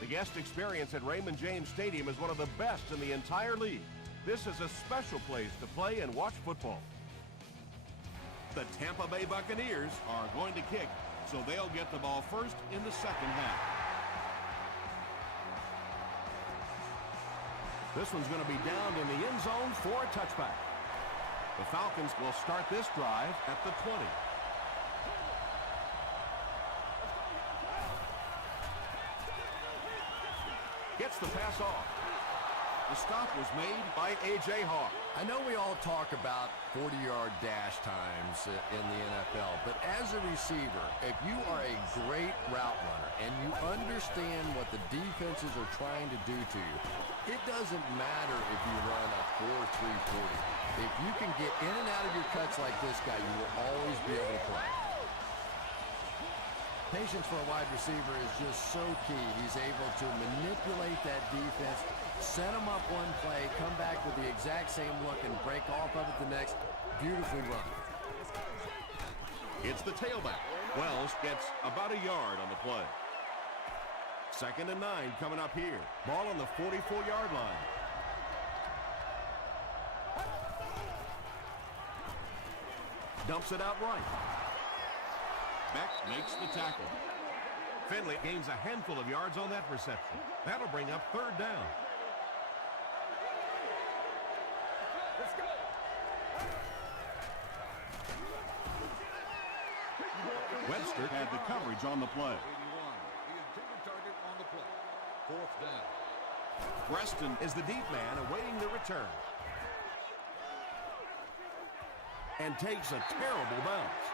The guest experience at Raymond James Stadium is one of the best in the entire league. This is a special place to play and watch football. The Tampa Bay Buccaneers are going to kick, so they'll get the ball first in the second half. This one's going to be down in the end zone for a touchback. The Falcons will start this drive at the 20. Gets the pass off. The stop was made by A.J. Hawk. I know we all talk about 40-yard dash times in the NFL, but as a receiver, if you are a great route runner and you understand what the defenses are trying to do to you, it doesn't matter if you run a 4.340. If you can get in and out of your cuts like this guy, you will always be able to play. Patience for a wide receiver is just so key. He's able to manipulate that defense, set them up one play, come back with the exact same look, and break off of it the next. Beautifully run. It's the tailback. Wells gets about a yard on the play. 2nd and 9 coming up here. Ball on the 44-yard line. Dumps it out right. Beck makes the tackle. Finley gains a handful of yards on that reception. That'll bring up 3rd down. Let's go. Webster had the coverage on the play. 81. The intended target on the play. 4th down. Preston is the deep man awaiting the return. And takes a terrible bounce.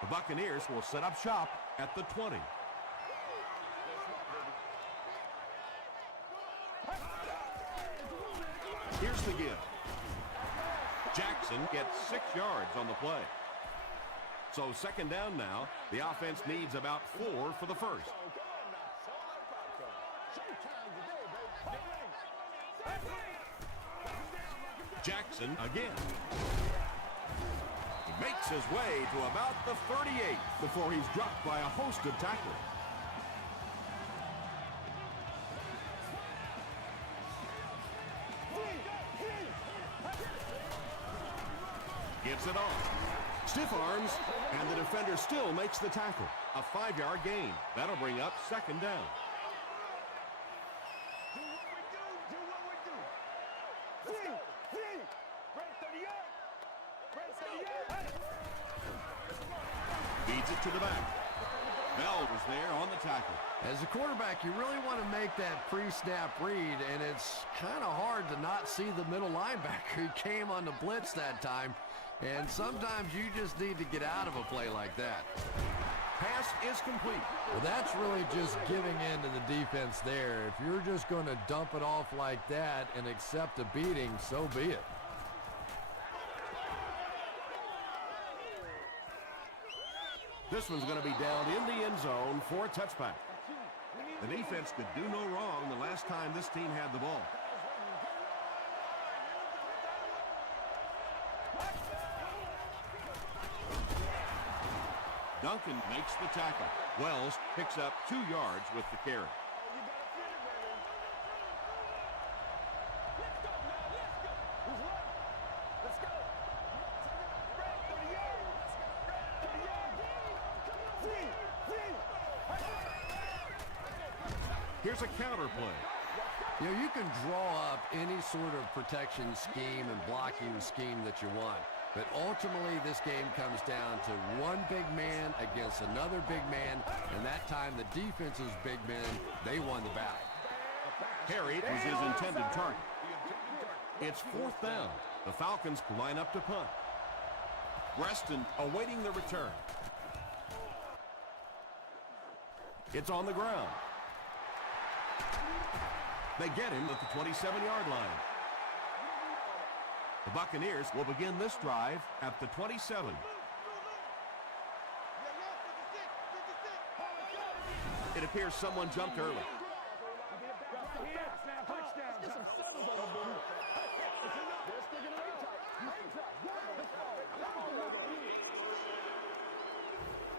The Buccaneers will set up shop at the 20. Here's the give. Jackson gets 6 yards on the play. So 2nd down now. The offense needs about 4 for the first. Jackson again. Makes his way to about the 38 before he's dropped by a host of tacklers. Gives it on. Stiff arms, and the defender still makes the tackle. A 5-yard gain. That'll bring up 2nd down. Feeds it to the back. Bell was there on the tackle. As a quarterback, you really want to make that pre-snap read, and it's kind of hard to not see the middle linebacker. He came on the blitz that time, and sometimes you just need to get out of a play like that. Pass is complete. Well, that's really just giving in to the defense there. If you're just going to dump it off like that and accept a beating, so be it. This one's going to be down in the end zone for a touchback. The defense could do no wrong the last time this team had the ball. Duncan makes the tackle. Wells picks up 2 yards with the carry. Here's a counter play. You know, you can draw up any sort of protection scheme and blocking scheme that you want. But ultimately, this game comes down to one big man against another big man. And that time, the defense's big men, they won the battle. Harry was his intended target. It's 4th down. The Falcons line up to punt. Preston awaiting the return. It's on the ground. They get him at the 27-yard line. The Buccaneers will begin this drive at the 27. It appears someone jumped early.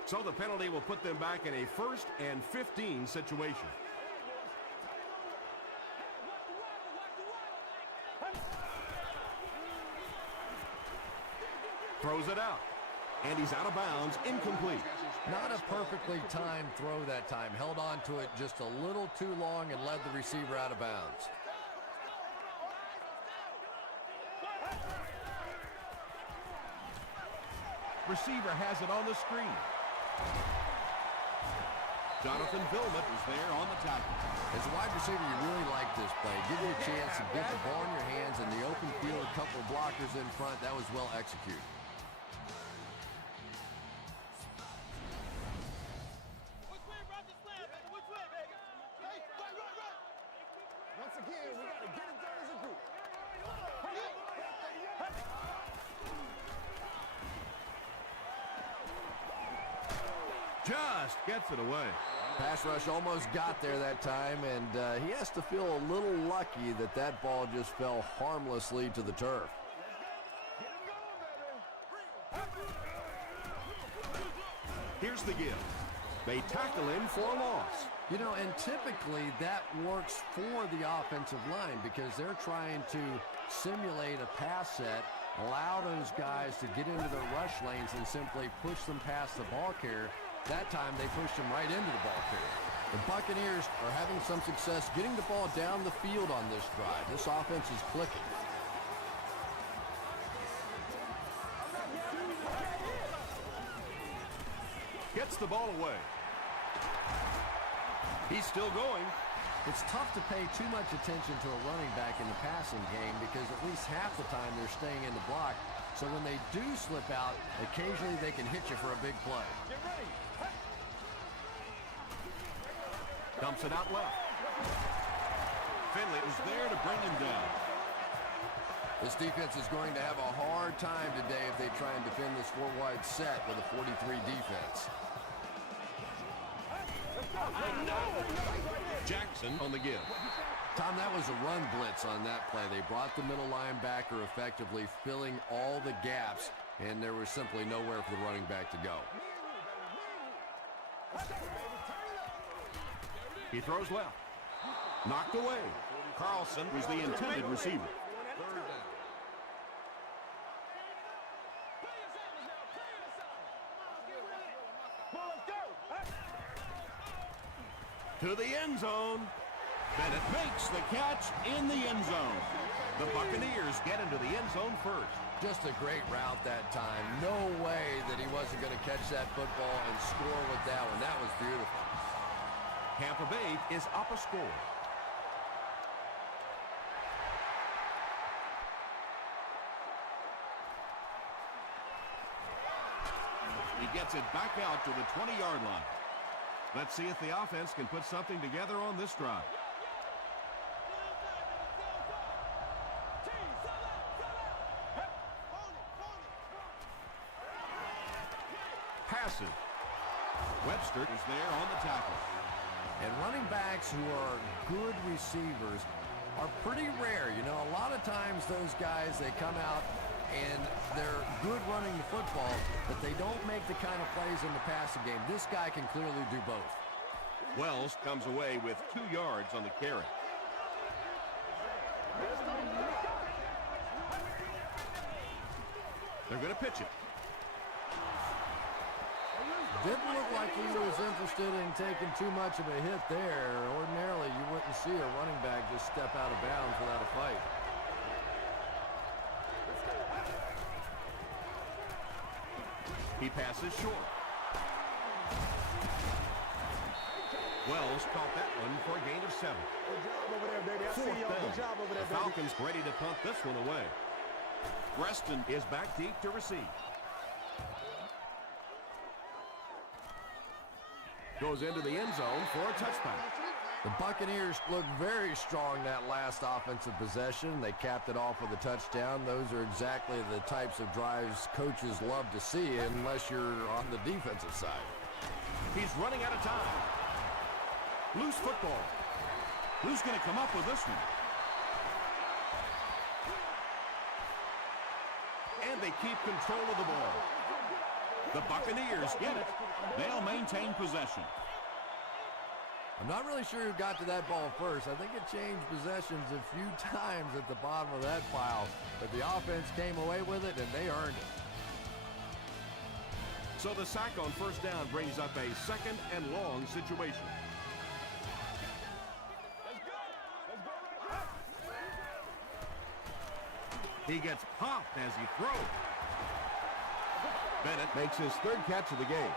So the penalty will put them back in a 1st and 15 situation. Throws it out. And he's out of bounds, incomplete. Not a perfectly timed throw that time. Held on to it just a little too long and led the receiver out of bounds. Receiver has it on the screen. Jonathan Vilmot is there on the tackle. As a wide receiver, you really like this play. Give you a chance to get the ball in your hands in the open field, a couple of blockers in front. That was well executed. Once again, we got to get it done as a group. Just gets it away. Pass rush almost got there that time, and he has to feel a little lucky that that ball just fell harmlessly to the turf. Here's the give. They tackle him for a loss. You know, and typically that works for the offensive line because they're trying to simulate a pass set, allow those guys to get into their rush lanes and simply push them past the ball carrier. That time they pushed him right into the ball carrier. The Buccaneers are having some success getting the ball down the field on this drive. This offense is clicking. Gets the ball away. He's still going. It's tough to pay too much attention to a running back in the passing game because at least half the time they're staying in the block. So when they do slip out, occasionally they can hit you for a big play. Get ready. Dumps it out left. Finley is there to bring him down. This defense is going to have a hard time today if they try and defend this four-wide set with a 43 defense. Jackson on the give. Tom, that was a run blitz on that play. They brought the middle linebacker effectively filling all the gaps, and there was simply nowhere for the running back to go. He throws left. Knocked away. Carlson was the intended receiver. To the end zone. Bennett makes the catch in the end zone. The Buccaneers get into the end zone first. Just a great route that time. No way that he wasn't going to catch that football and score with that one. That was beautiful. Tampa Bay is up a score. He gets it back out to the 20-yard line. Let's see if the offense can put something together on this drive. Passive. Webster is there on the tackle. And running backs who are good receivers are pretty rare. You know, a lot of times those guys, they come out and they're good running the football, but they don't make the kind of plays in the passing game. This guy can clearly do both. Wells comes away with 2 yards on the carry. They're going to pitch it. Didn't look like he was interested in taking too much of a hit there. Ordinarily, you wouldn't see a running back just step out of bounds without a fight. He passes short. Wells caught that one for a gain of 7. Good job over there, baby. I see y'all. Good job over there, The Falcons ready to punt this one away. Reston is back deep to receive. Goes into the end zone for a touchdown. The Buccaneers looked very strong that last offensive possession. They capped it off with a touchdown. Those are exactly the types of drives coaches love to see unless you're on the defensive side. He's running out of time. Loose football. Who's going to come up with this one? And they keep control of the ball. The Buccaneers get it. They'll maintain possession. I'm not really sure who got to that ball first. I think it changed possessions a few times at the bottom of that pile, but the offense came away with it, and they earned it. So the sack on first down brings up a second and long situation. He gets popped as he throws. Bennett makes his third catch of the game.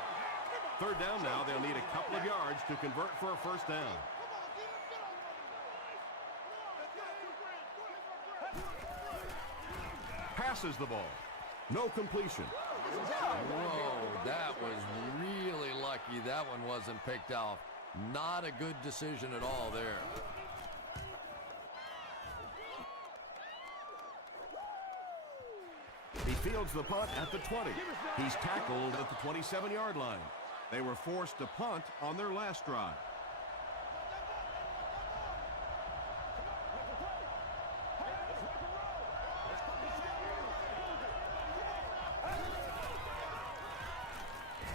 Third down now, they'll need a couple of yards to convert for a first down. Passes the ball. No completion. Whoa, that was really lucky that one wasn't picked off. Not a good decision at all there. He fields the punt at the 20. He's tackled at the 27-yard line. They were forced to punt on their last drive.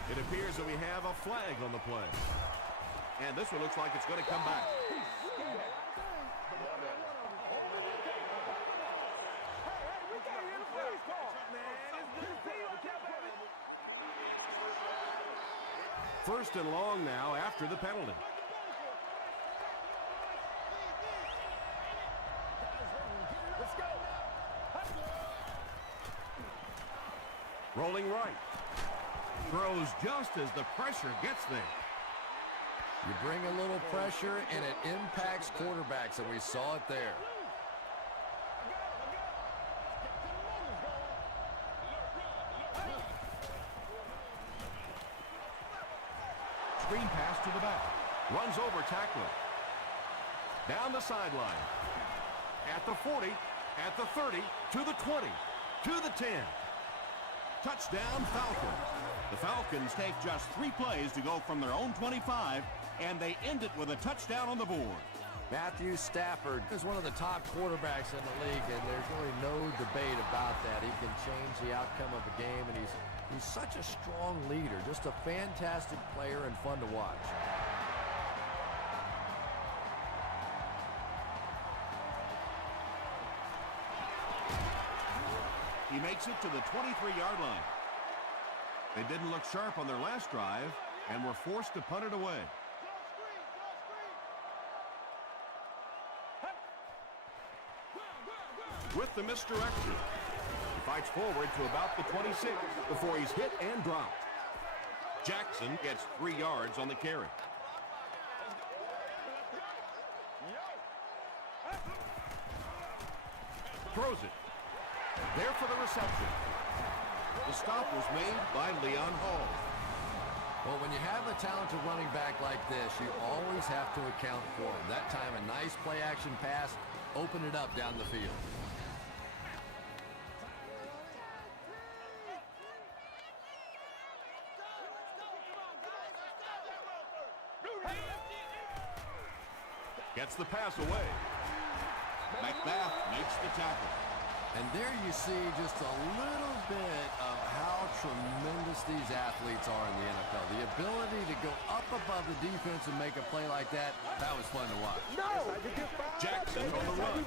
It appears that we have a flag on the play. And this one looks like it's going to come back. First and long now after the penalty. Rolling right. Throws just as the pressure gets there. You bring a little pressure, and it impacts quarterbacks, and we saw it there. Screen pass to the back. Runs over tackler. Down the sideline. At the 40, at the 30, to the 20, to the 10. Touchdown, Falcons. The Falcons take just 3 plays to go from their own 25, and they end it with a touchdown on the board. Matthew Stafford is one of the top quarterbacks in the league, and there's really no debate about that. He can change the outcome of a game, and he's such a strong leader, just a fantastic player and fun to watch. He makes it to the 23-yard line. They didn't look sharp on their last drive and were forced to punt it away. With the misdirection, he fights forward to about the 26 before he's hit and dropped. Jackson gets 3 yards on the carry. Throws it. There for the reception. The stop was made by Leon Hall. Well, when you have a talented running back like this, you always have to account for him. That time, a nice play-action pass opened it up down the field. Gets the pass away. McBath makes the tackle. And there you see just a little bit of how tremendous these athletes are in the NFL. The ability to go up above the defense and make a play like that, that was fun to watch. Jackson on the run.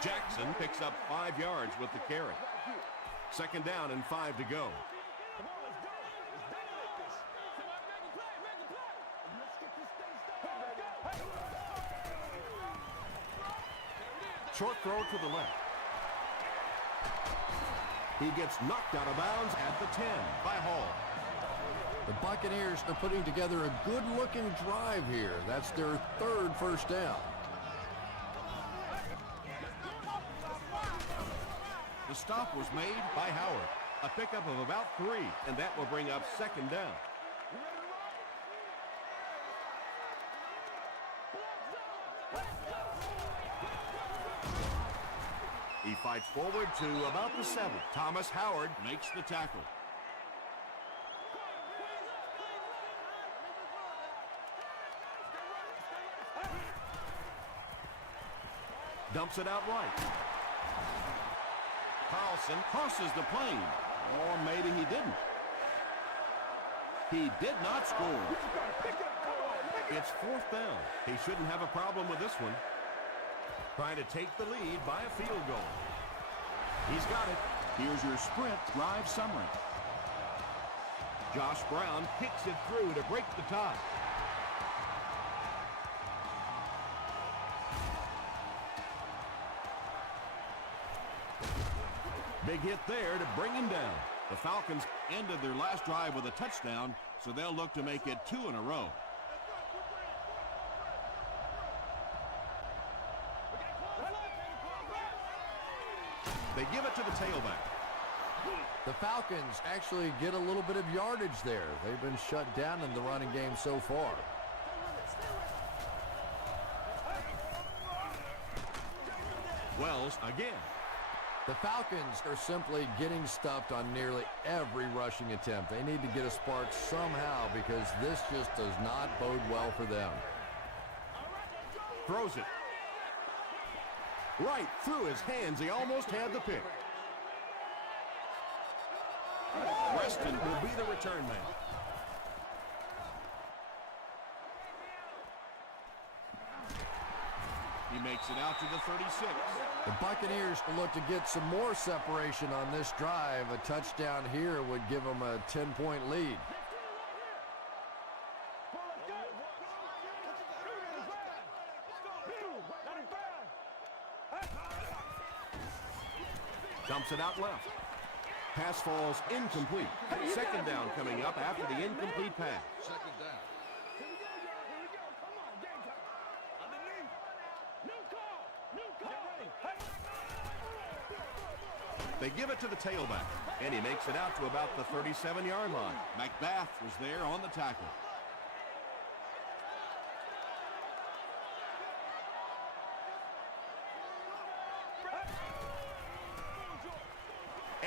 Jackson picks up 5 yards with the carry. Second down and 5 to go. Short throw to the left. He gets knocked out of bounds at the 10 by Hall. The Buccaneers are putting together a good-looking drive here. That's their 3rd first down. The stop was made by Howard. A pickup of about 3, and that will bring up second down. He fights forward to about the 7. Thomas Howard makes the tackle. Dumps it out right. Carlson crosses the plane. Or maybe he didn't. He did not score. It's fourth down. He shouldn't have a problem with this one. Trying to take the lead by a field goal. He's got it. Here's your sprint drive summary. Josh Brown kicks it through to break the tie. Big hit there to bring him down. The Falcons ended their last drive with a touchdown, so they'll look to make it 2 in a row. They give it to the tailback. The Falcons actually get a little bit of yardage there. They've been shut down in the running game so far. Wells again. The Falcons are simply getting stuffed on nearly every rushing attempt. They need to get a spark somehow because this just does not bode well for them. Throws it. Right through his hands. He almost had the pick. Weston will be the return man. He makes it out to the 36. The Buccaneers look to get some more separation on this drive. A touchdown here would give them a 10-point lead. Dumps it out left. Pass falls incomplete. Second down coming up after the incomplete pass. Second down. They give it to the tailback, and he makes it out to about the 37-yard line. McBath was there on the tackle.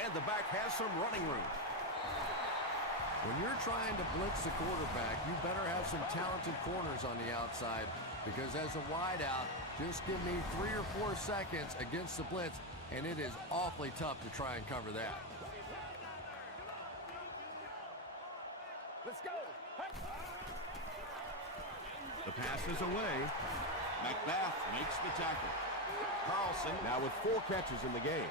And the back has some running room. When you're trying to blitz the quarterback, you better have some talented corners on the outside because as a wideout, just give me 3 or 4 seconds against the blitz, and it is awfully tough to try and cover that. Let's go. The pass is away. McBath makes the tackle. Carlson now with 4 catches in the game.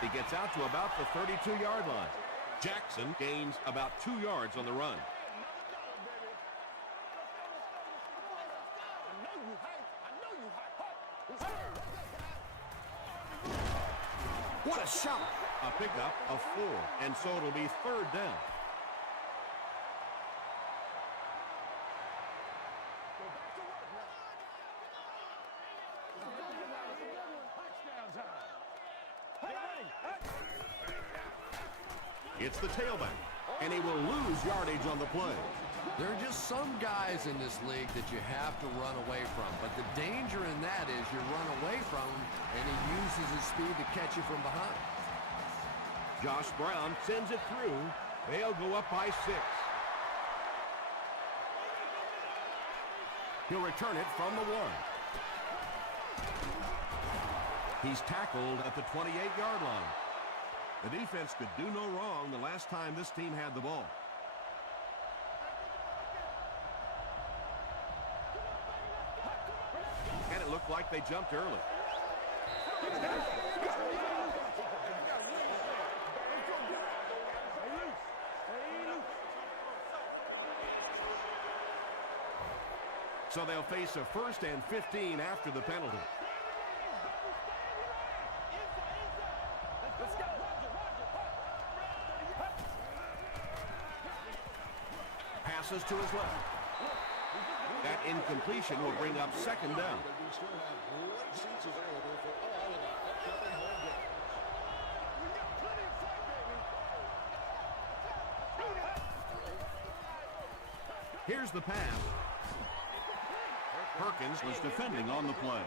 He gets out to about the 32-yard line. Jackson gains about 2 yards on the run. What a shot! A pickup of 4, and so it'll be third down. It's the tailback, and he will lose yardage on the play. There are just some guys in this league that you have to run away from, but the danger in that is you run away from him, and he uses his speed to catch you from behind. Josh Brown sends it through. They'll go up by 6. He'll return it from the 1. He's tackled at the 28-yard line. The defense could do no wrong the last time this team had the ball. And it looked like they jumped early. So they'll face a 1st and 15 after the penalty. Passes to his left. That incompletion will bring up second down. We still have great seats available for all of our upcoming home games. Here's the pass. Perkins was defending on the play.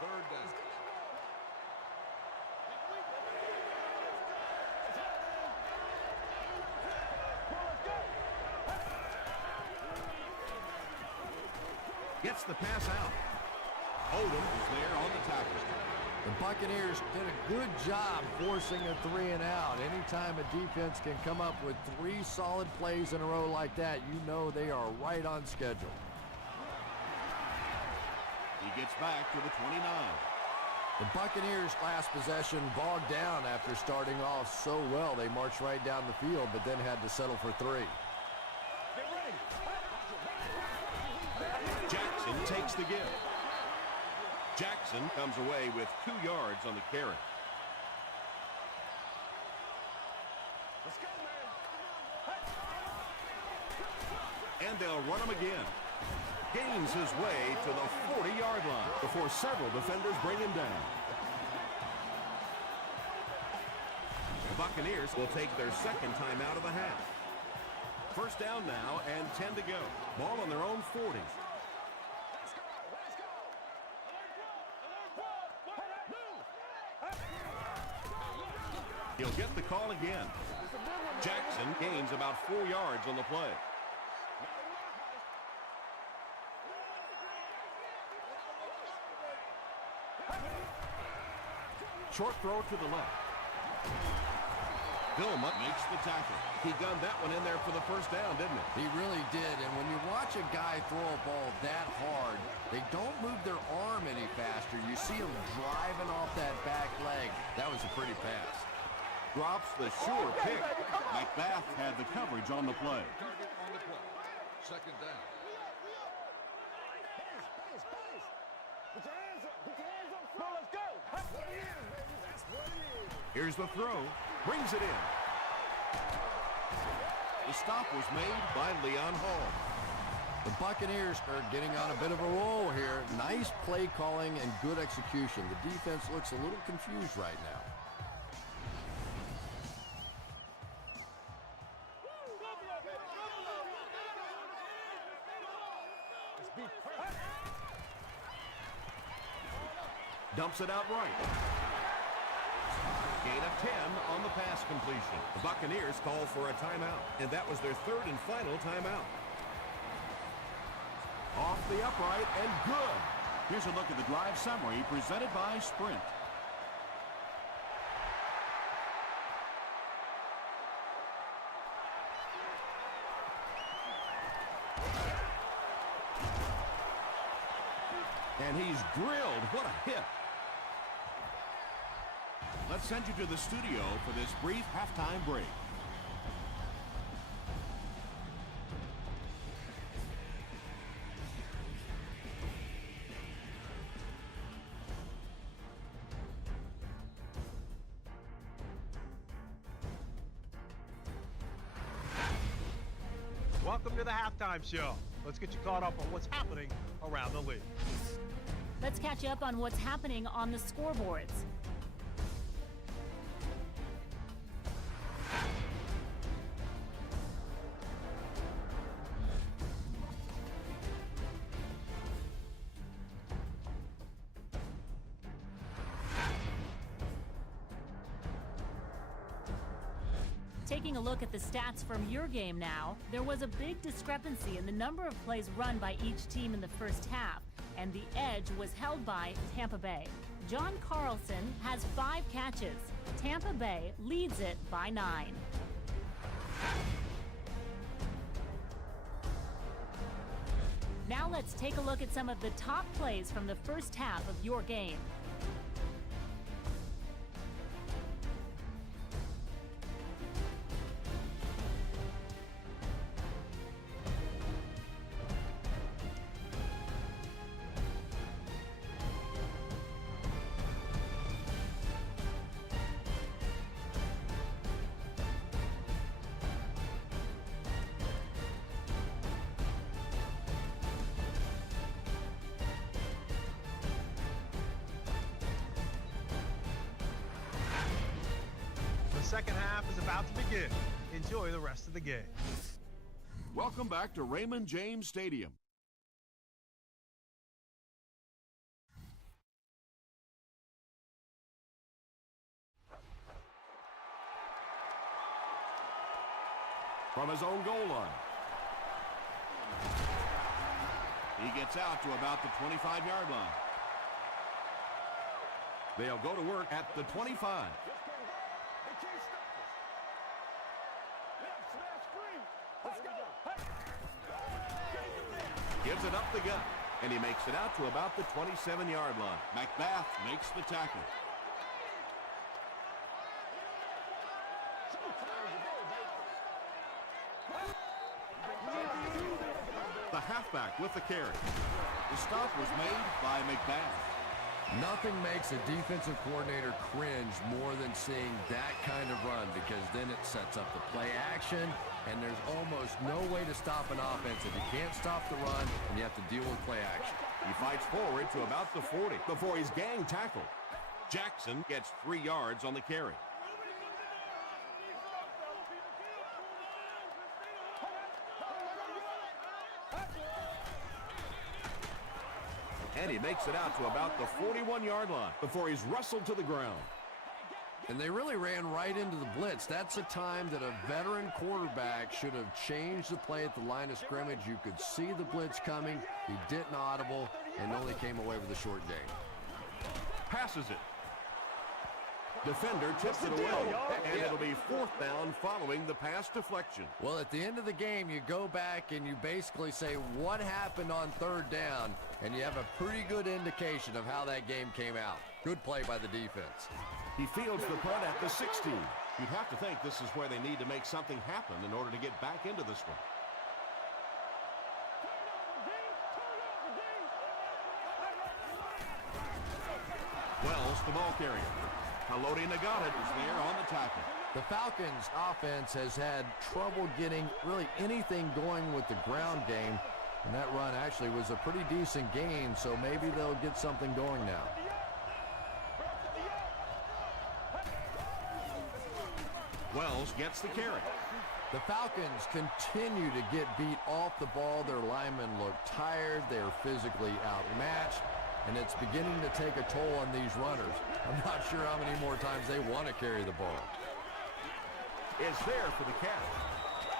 Third down. Gets the pass out. Odom is there on the tackle. The Buccaneers did a good job forcing a 3-and-out. Anytime a defense can come up with 3 solid plays in a row like that, you know they are right on schedule. He gets back to the 29. The Buccaneers' last possession bogged down after starting off so well. They marched right down the field, but then had to settle for 3. Jackson takes the give. Jackson comes away with 2 yards on the carry. Let's go, man. And they'll run him again. Gains his way to the 40-yard line before several defenders bring him down. The Buccaneers will take their second time out of the half. First down now and 10 to go. Ball on their own 40. He'll get the call again. Jackson gains about 4 yards on the play. Short throw to the left. Vilma makes the tackle. He gunned that one in there for the first down, didn't he? He really did, and when you watch a guy throw a ball that hard, they don't move their arm any faster. You see him driving off that back leg. That was a pretty pass. Drops the sure pick. McBath had the coverage on the play. Target on the play. Second down. Put your hands up. Put your hands up. Come on, let's go. That's what it is, baby. That's what it is. Here's the throw. Brings it in. The stop was made by Leon Hall. The Buccaneers are getting on a bit of a roll here. Nice play calling and good execution. The defense looks a little confused right now. Dumps it out right. Gain of 10 on the pass completion. The Buccaneers call for a timeout, and that was their third and final timeout. Off the upright and good. Here's a look at the drive summary presented by Sprint. And he's drilled. What a hit. Let's send you to the studio for this brief halftime break. Welcome to the halftime show. Let's get you caught up on what's happening around the league. Let's catch you up on what's happening on the scoreboards. Taking a look at the stats from your game now, there was a big discrepancy in the number of plays run by each team in the first half, and the edge was held by Tampa Bay. John Carlson has 5 catches. Tampa Bay leads it by 9. Now let's take a look at some of the top plays from the first half of your game. The second half is about to begin. Enjoy the rest of the game. Welcome back to Raymond James Stadium. From his own goal line. He gets out to about the 25-yard line. They'll go to work at the 25. Just come back. They can't stop us. Left smash screen. Let's go. Hey. Gives it up the gut, and he makes it out to about the 27-yard line. McBath makes the tackle. The halfback with the carry. The stop was made by McBath. Nothing makes a defensive coordinator cringe more than seeing that kind of run, because then it sets up the play action, and there's almost no way to stop an offense if you can't stop the run and you have to deal with play action. He fights forward to about the 40 before he's gang tackled. Jackson gets 3 yards on the carry. And he makes it out to about the 41-yard line before he's wrestled to the ground. And they really ran right into the blitz. That's a time that a veteran quarterback should have changed the play at the line of scrimmage. You could see the blitz coming. He didn't audible and only came away with a short gain. Passes it. Defender tips it away, and it'll be 4th down following the pass deflection. Well, at the end of the game, you go back and you basically say what happened on 3rd down, and you have a pretty good indication of how that game came out. Good play by the defense. He fields the punt at the 16. You'd have to think this is where they need to make something happen in order to get back into this one. Wells, the ball carrier. Haloti Nagata is there on the tackle. The Falcons offense has had trouble getting really anything going with the ground game, and that run actually was a pretty decent gain, so maybe they'll get something going now. Wells gets the carry. The Falcons continue to get beat off the ball. Their linemen look tired. They're physically outmatched, and it's beginning to take a toll on these runners. I'm not sure how many more times they want to carry the ball. Is there for the catch.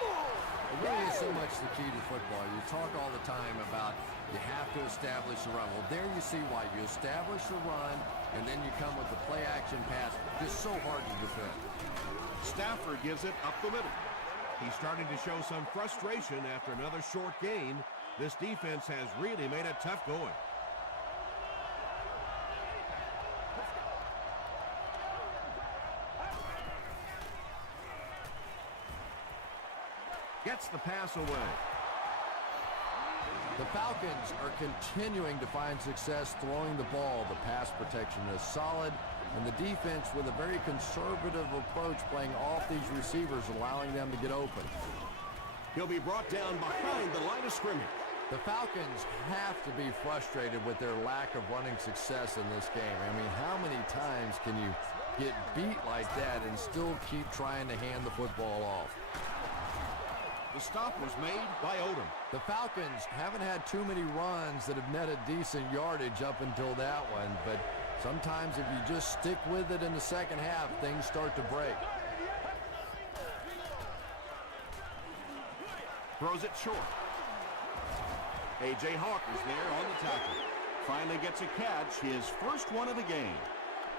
It really is so much the key to football. You talk all the time about you have to establish the run. Well, there you see why. You establish the run, and then you come with the play-action pass. Just so hard to defend. Stafford gives it up the middle. He's starting to show some frustration after another short gain. This defense has really made it tough going. Gets the pass away. The Falcons are continuing to find success throwing the ball. The pass protection is solid, and the defense with a very conservative approach playing off these receivers, allowing them to get open. He'll be brought down behind the line of scrimmage. The Falcons have to be frustrated with their lack of running success in this game. I mean, how many times can you get beat like that and still keep trying to hand the football off? The stop was made by Odom. The Falcons haven't had too many runs that have netted decent yardage up until that one, but sometimes if you just stick with it in the second half, things start to break. Throws it short. A.J. Hawk is there on the tackle. Finally gets a catch, his first one of the game.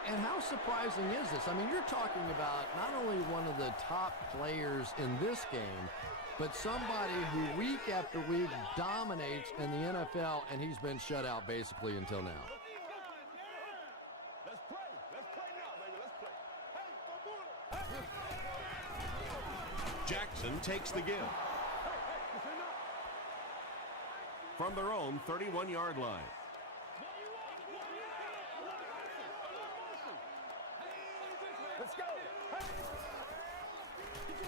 And how surprising is this? I mean, you're talking about not only one of the top players in this game, but somebody who week after week dominates in the NFL, and he's been shut out basically until now. Let's play. Let's play now, baby. Let's play. Hey, Jackson takes the give. From their own 31-yard line. let's go.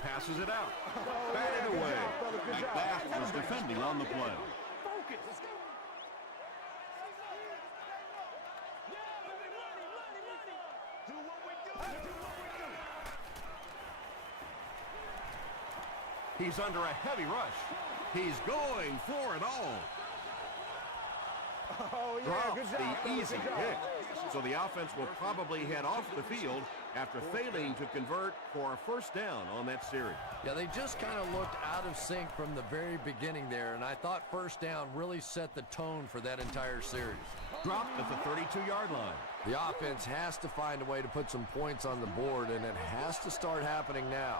Passes it out. Batted away. McBath was defending on the play. Focus. Let's go. Do what we do. Do what we do. He's under a heavy rush. He's going for it all. Oh, yeah, Drops good job. the fellas, easy good job. pick. So the offense will probably head off the field after failing to convert for a first down on that series. Yeah, they just kind of looked out of sync from the very beginning there, and I thought first down really set the tone for that entire series. Dropped at the 32-yard line. The offense has to find a way to put some points on the board, and it has to start happening now.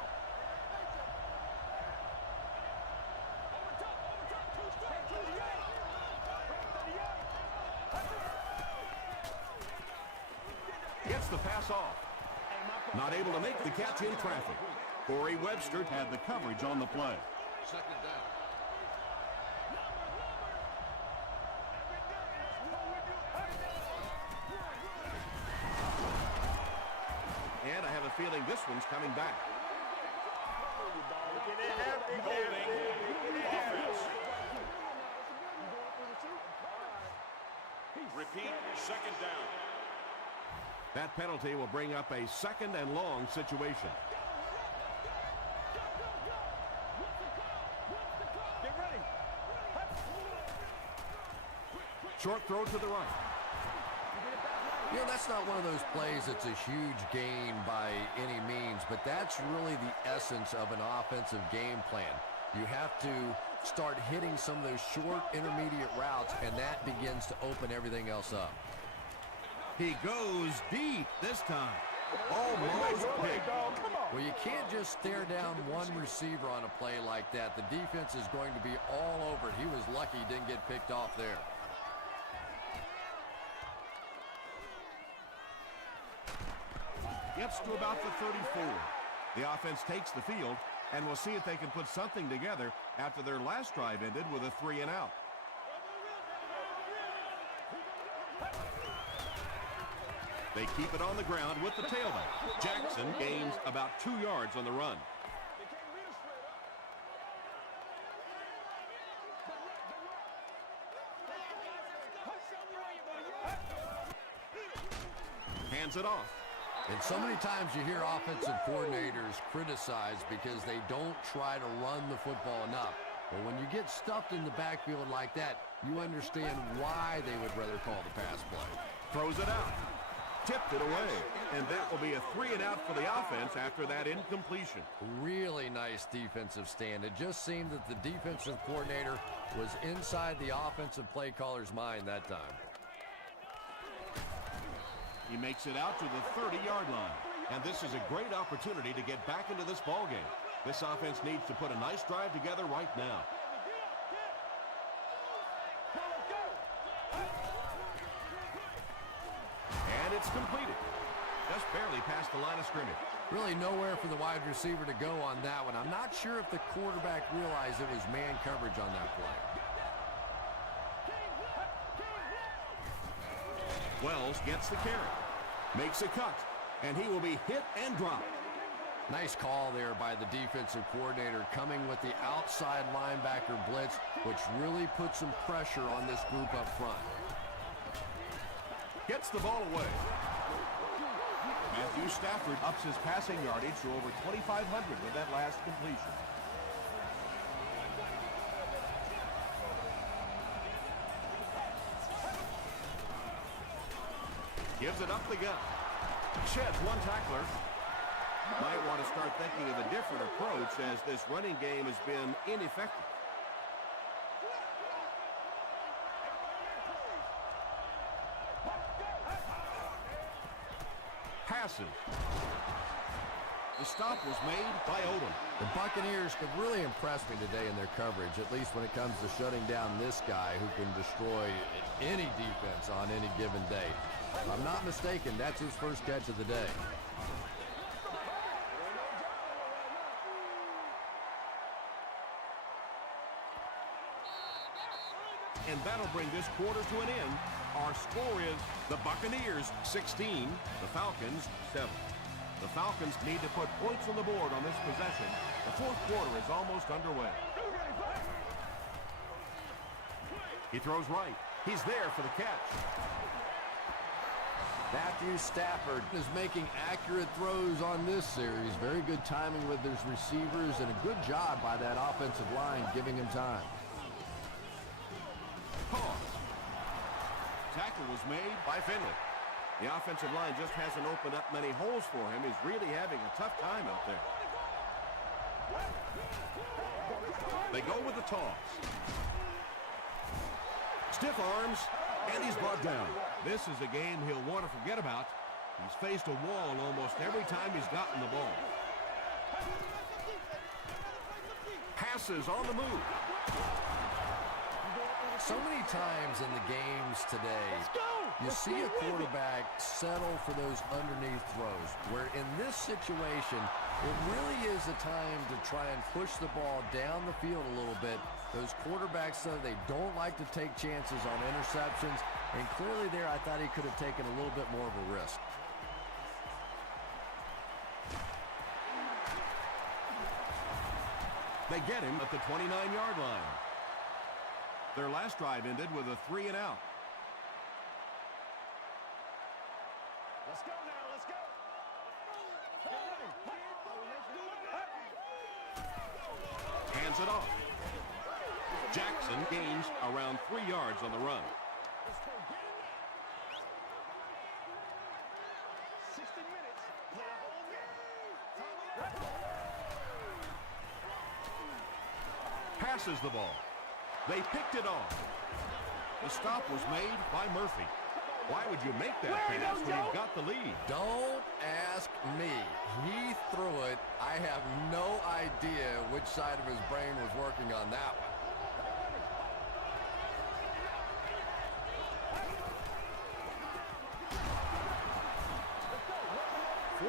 Gets the pass off. Not able to make the catch in traffic. Corey Webster had the coverage on the play. Second down. And I have a feeling this one's coming back. Repeat, second down. That penalty will bring up a second and long situation. Get ready. Short throw to the right. You know, that's not one of those plays that's a huge gain by any means, but that's really the essence of an offensive game plan. You have to start hitting some of those short, intermediate routes, and that begins to open everything else up. He goes deep this time. Almost picked. Well, you can't just stare down one receiver on a play like that. The defense is going to be all over it. He was lucky he didn't get picked off there. Gets to about the 34. The offense takes the field, and we'll see if they can put something together after their last drive ended with a 3-and-out. They keep it on the ground with the tailback. Jackson gains about 2 yards on the run. Hands it off. And so many times you hear offensive coordinators criticized because they don't try to run the football enough. But when you get stuffed in the backfield like that, you understand why they would rather call the pass play. Throws it out. Tipped it away. And that will be a 3-and-out for the offense after that incompletion. Really nice defensive stand. It just seemed that the defensive coordinator was inside the offensive play caller's mind that time. He makes it out to the 30-yard line. And this is a great opportunity to get back into this ballgame. This offense needs to put a nice drive together right now. And it's completed. Just barely past the line of scrimmage. Really nowhere for the wide receiver to go on that one. I'm not sure if the quarterback realized it was man coverage on that play. Wells gets the carry. Makes a cut. And he will be hit and dropped. Nice call there by the defensive coordinator coming with the outside linebacker blitz, which really puts some pressure on this group up front. Gets the ball away. Matthew Stafford ups his passing yardage to over 2,500 with that last completion. Gives it up the gut. Sheds one tackler. Might want to start thinking of a different approach as this running game has been ineffective. Passes. The stop was made by Odom. The Buccaneers have really impressed me today in their coverage, at least when it comes to shutting down this guy who can destroy any defense on any given day. If I'm not mistaken, that's his first catch of the day. And that'll bring this quarter to an end. Our score is the Buccaneers 16, the Falcons 7. The Falcons need to put points on the board on this possession. The fourth quarter is almost underway. He throws right. He's there for the catch. Matthew Stafford is making accurate throws on this series. Very good timing with his receivers and a good job by that offensive line giving him time. Pause. Tackle was made by Finley. The offensive line just hasn't opened up many holes for him. He's really having a tough time out there. They go with the toss. Stiff arms, And he's brought down. This is a game he'll want to forget about. He's faced a wall almost every time he's gotten the ball. Passes on the move. So many times in the games today, you see a quarterback settle for those underneath throws, where in this situation, it really is a time to try and push the ball down the field a little bit. Those quarterbacks, though, they don't like to take chances on interceptions, and clearly there I thought he could have taken a little bit more of a risk. They get him at the 29-yard line. Their last drive ended with a 3-and-out. Let's go now, let's go. Hands it off. Jackson gains around 3 yards on the run. 60 minutes. Play a whole game. Passes the ball. They picked it off. The stop was made by Murphy. Why would you make that pass when you've got the lead? Don't ask me. He threw it. I have no idea which side of his brain was working on that one.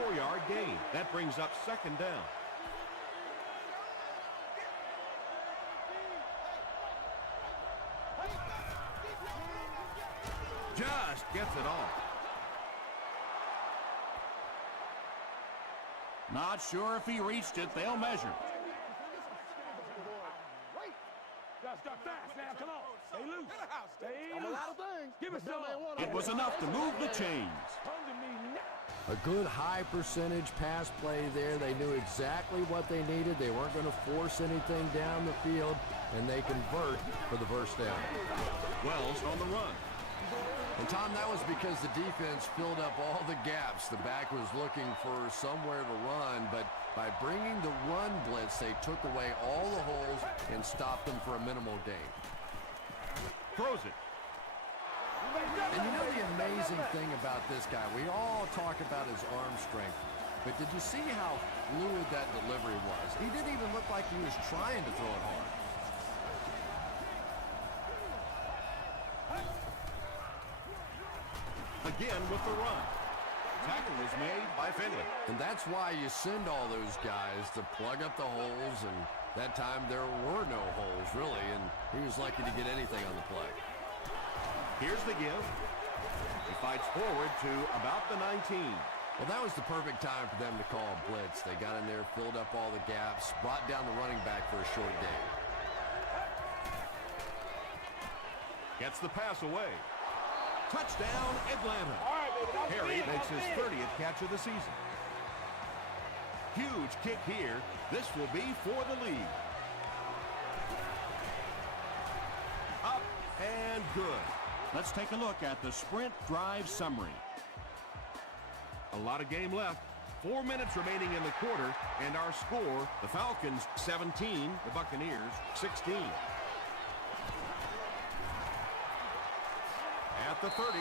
4-yard gain. That brings up 2nd down. Just gets it off. Not sure if he reached it. They'll measure. Wait. Gotta start fast now. Come on. Stay loose. Stay loose. A lot of things. Give me some. It was enough to move the chains. Come to me now. A good high percentage pass play there. They knew exactly what they needed. They weren't going to force anything down the field, and they convert for the first down. Wells on the run. And, Tom, that was because the defense filled up all the gaps. The back was looking for somewhere to run, but by bringing the run blitz, they took away all the holes and stopped them for a minimal gain. Throws it. And you know the amazing thing about this guy, we all talk about his arm strength, but did you see how fluid that delivery was? He didn't even look like he was trying to throw it hard. Again with the run. Tackle was made by Finley. And that's why you send all those guys to plug up the holes, and that time there were no holes, really, and he was lucky to get anything on the play. Here's the give. He fights forward to about the 19. Well, that was the perfect time for them to call a blitz. They got in there, filled up all the gaps, brought down the running back for a short gain. Gets the pass away. Touchdown, Atlanta. All right, baby. Harry makes his 30th catch of the season. Huge kick here. This will be for the lead. Up and good. Let's take a look at the sprint drive summary. A lot of game left. 4 minutes remaining in the quarter, and our score, the Falcons 17, the Buccaneers 16. At the 30.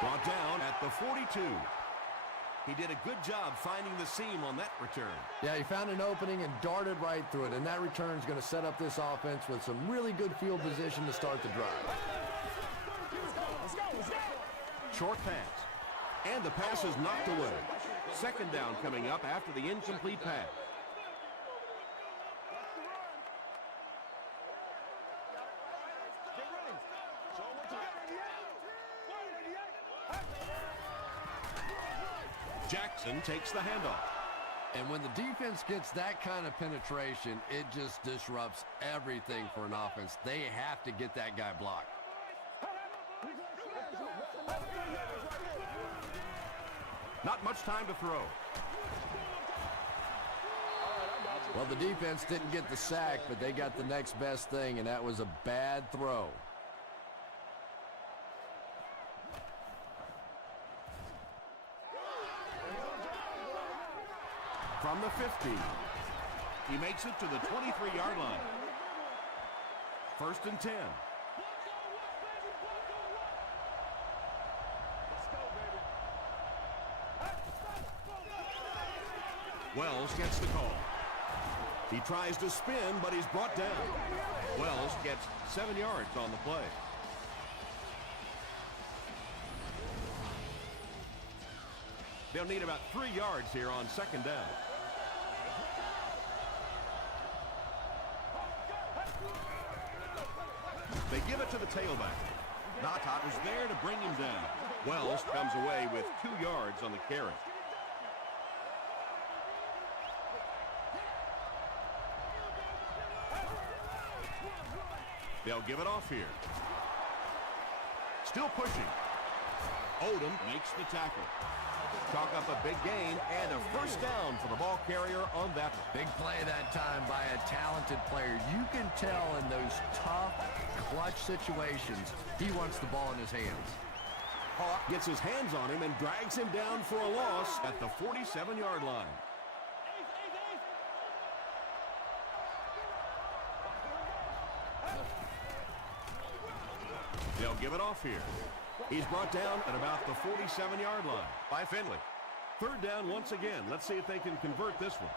Brought down at the 42. He did a good job finding the seam on that return. Yeah, he found an opening and darted right through it, and that return is going to set up this offense with some really good field position to start the drive. Short pass. And the pass is knocked away. 2nd down coming up after the incomplete pass. Jackson takes the handoff. And when the defense gets that kind of penetration, it just disrupts everything for an offense. They have to get that guy blocked. Not much time to throw. Well, the defense didn't get the sack, but they got the next best thing, and that was a bad throw. From the 50. He makes it to the 23-yard line. 1st and 10. Wells gets the call. He tries to spin, but he's brought down. Wells gets 7 yards on the play. They'll need about 3 yards here on second down. They give it to the tailback. Natat was there to bring him down. Wells comes away with 2 yards on the carry. They'll give it off here. Still pushing. Odom makes the tackle. Chalk up a big gain and a first down for the ball carrier on that one. Big play that time by a talented player. You can tell in those tough, clutch situations, he wants the ball in his hands. Hawk gets his hands on him and drags him down for a loss at the 47-yard line. They'll give it off here. He's brought down at about the 47-yard line by Finley. Third down once again. Let's see if they can convert this one.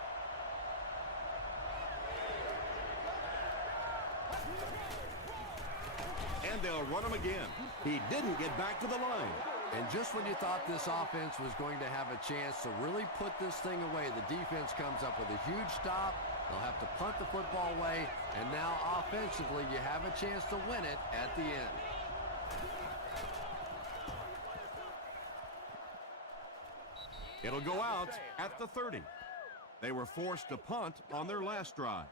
And they'll run him again. He didn't get back to the line. And just when you thought this offense was going to have a chance to really put this thing away, the defense comes up with a huge stop. They'll have to punt the football away. And now offensively, you have a chance to win it at the end. It'll go out at the 30. They were forced to punt on their last drive.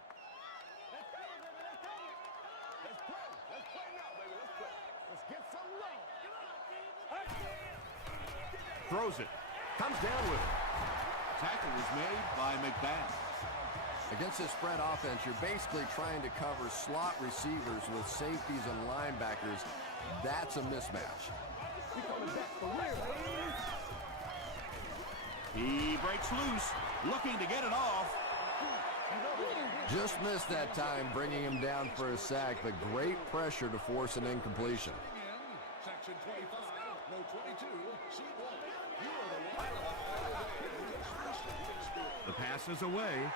Throws it. Comes down with it. Tackle was made by McBath. Against this spread offense, you're basically trying to cover slot receivers with safeties and linebackers. That's a mismatch. He breaks loose, looking to get it off. Just missed that time, bringing him down for a sack, but great pressure to force an incompletion. Section 25, no 22, C1. The pass is away.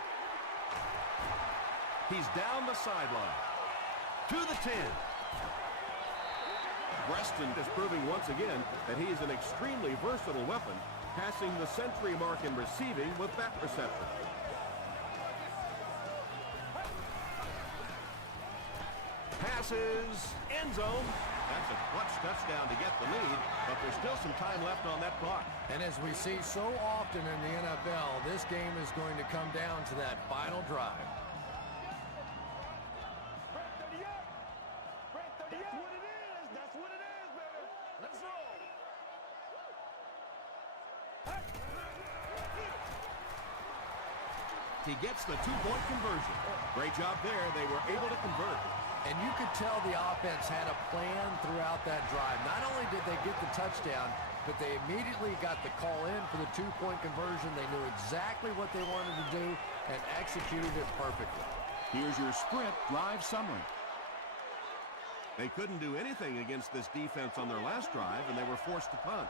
He's down the sideline. To the 10. Preston is proving once again that he is an extremely versatile weapon, passing the century mark in receiving with that reception. Passes, end zone. That's a clutch touchdown to get the lead, but there's still some time left on that clock. And as we see so often in the NFL, this game is going to come down to that final drive. That's what it is, baby. Let's roll. He gets the two-point conversion. Great job there. They were able to convert. And you could tell the offense had a plan throughout that drive. Not only did they get the touchdown, but they immediately got the call in for the two-point conversion. They knew exactly what they wanted to do and executed it perfectly. Here's your sprint drive summary. They couldn't do anything against this defense on their last drive, and they were forced to punt.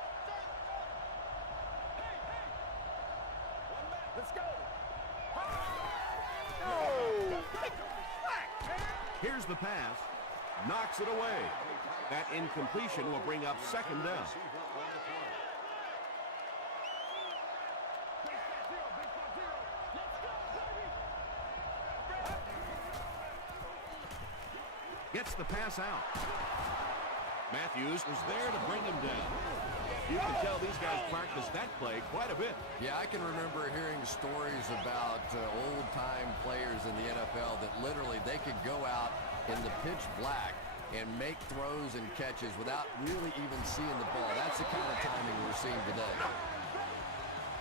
Let's go. Here's the pass. Knocks it away. That incompletion will bring up second down. Gets the pass out. Matthews was there to bring him down. You can tell these guys practice that play quite a bit. Yeah, I can remember hearing stories about old-time players in the NFL that literally they could go out in the pitch black and make throws and catches without really even seeing the ball. That's the kind of timing we're seeing today.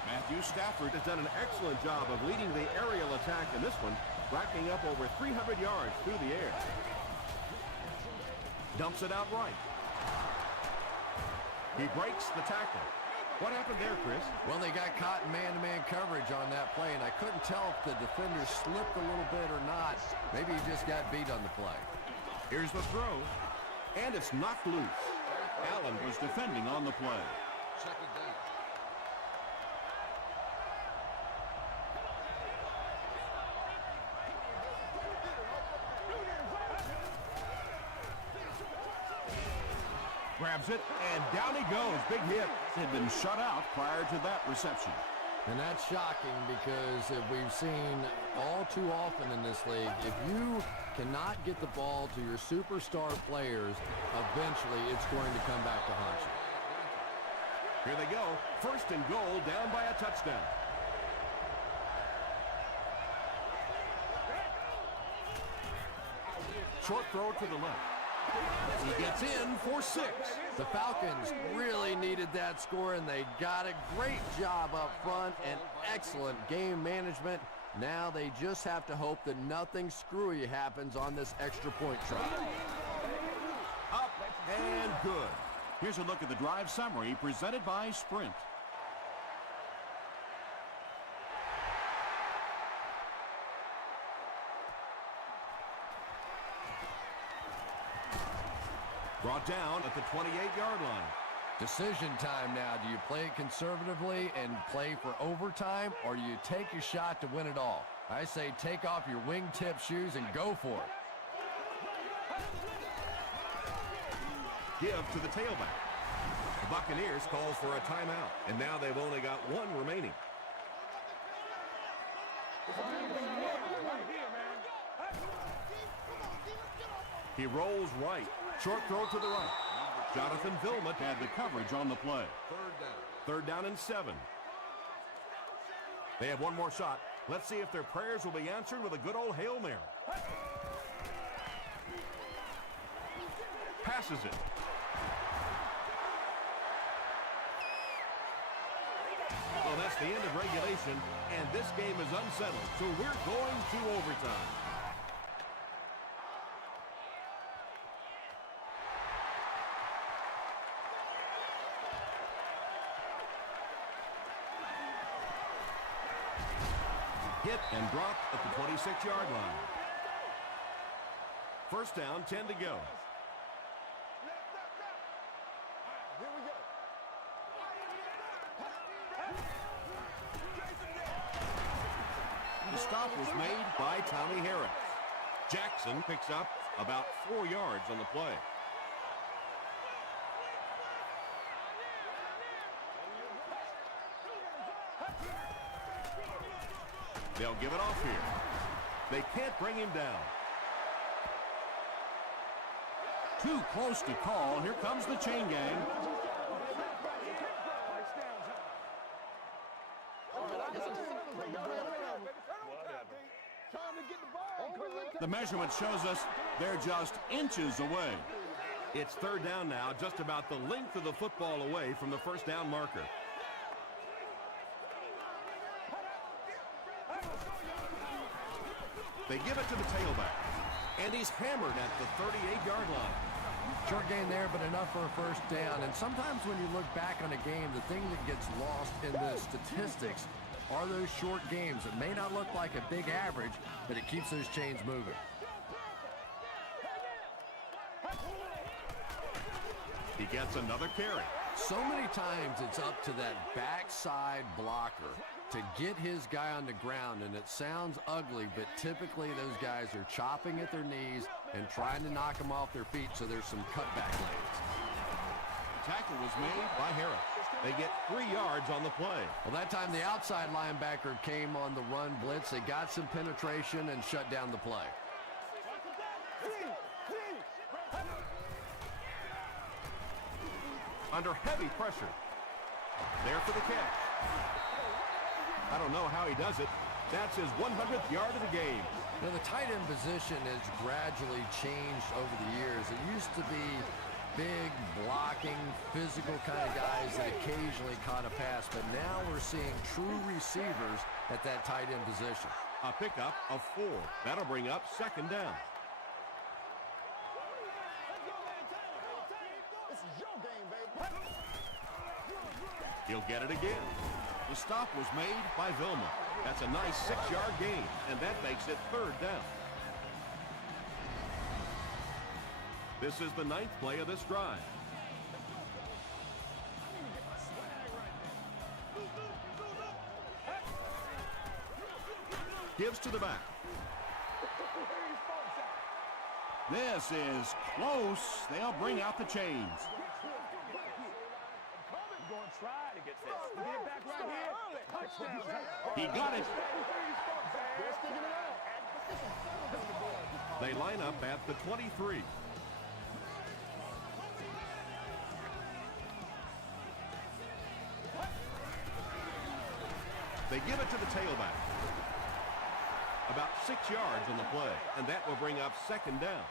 Matthew Stafford has done an excellent job of leading the aerial attack in this one, racking up over 300 yards through the air. Dumps it out right. He breaks the tackle. What happened there, Chris? Well, they got caught in man-to-man coverage on that play, and I couldn't tell if the defender slipped a little bit or not. Maybe he just got beat on the play. Here's the throw, and it's knocked loose. Allen was defending on the play. Second down. grabs it, and down he goes. Big hit. Had been shut out prior to that reception. And that's shocking because if we've seen all too often in this league, if you cannot get the ball to your superstar players, eventually it's going to come back to haunt you. Here they go. First and goal, down by a touchdown. Short throw to the left. He gets in for 6. The Falcons really needed that score, and they got a great job up front and excellent game management. Now they just have to hope that nothing screwy happens on this extra point try. Up and good. Here's a look at the drive summary presented by Sprint. Brought down at the 28-yard line. Decision time now. Do you play it conservatively and play for overtime, or do you take a shot to win it all? I say take off your wingtip shoes and go for it. Give to the tailback. The Buccaneers calls for a timeout, and now they've only got one remaining. He rolls right. Short throw to the right. Jonathan Vilma Had the coverage on the play. third down and 7. They have one more shot. Let's see if their prayers will be answered with a good old Hail Mary. Passes it. Well, that's the end of regulation, and this game is unsettled, so we're going to overtime. Hit and dropped at the 26-yard line. First down, 10 to go. The stop was made By Tommy Harris. Jackson picks up about 4 yards on the play. They'll give it off here. They can't bring him down. too close to call. Here comes the chain gang. The measurement shows us they're just inches away. It's third down now, just about the length of the football away from the first down marker. They give it to the tailback, and he's hammered at the 38-yard line. Short gain there, but enough for a first down. And sometimes when you look back on a game, the thing that gets lost in the statistics are those short games. It may not look like a big average, but it keeps those chains moving. He gets another carry. So many times it's up to that backside blocker to get his guy on the ground, and it sounds ugly, but typically those guys are chopping at their knees and trying to knock them off their feet, so there's some cutback lanes. Tackle was made By Harris. They get 3 yards on the play. Well, that time the outside linebacker came on the run blitz. They got some penetration and shut down the play. Under heavy pressure. There for the catch. I don't know how he does it. That's his 100th yard of the game. Now, the tight end position has gradually changed over the years. It used to be big, blocking, physical kind of guys that occasionally caught a pass, but now we're seeing true receivers at that tight end position. A pickup of 4. That'll bring up second down. He'll get it again. The stop was made By Vilma. That's a nice 6-yard gain, and that makes it third down. This is the 9th play of this drive. Gives to the back. This is close. They'll bring out the chains. He got it. They're sticking it out. They line up at the 23. They give it to the tailback. About 6 yards on the play, and that will bring up second down.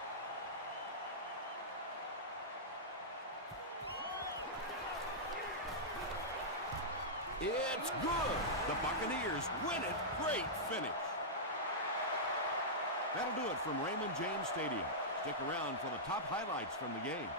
It's good. The Buccaneers win it. Great finish. That'll do it from Raymond James Stadium. Stick around for the top highlights from the game.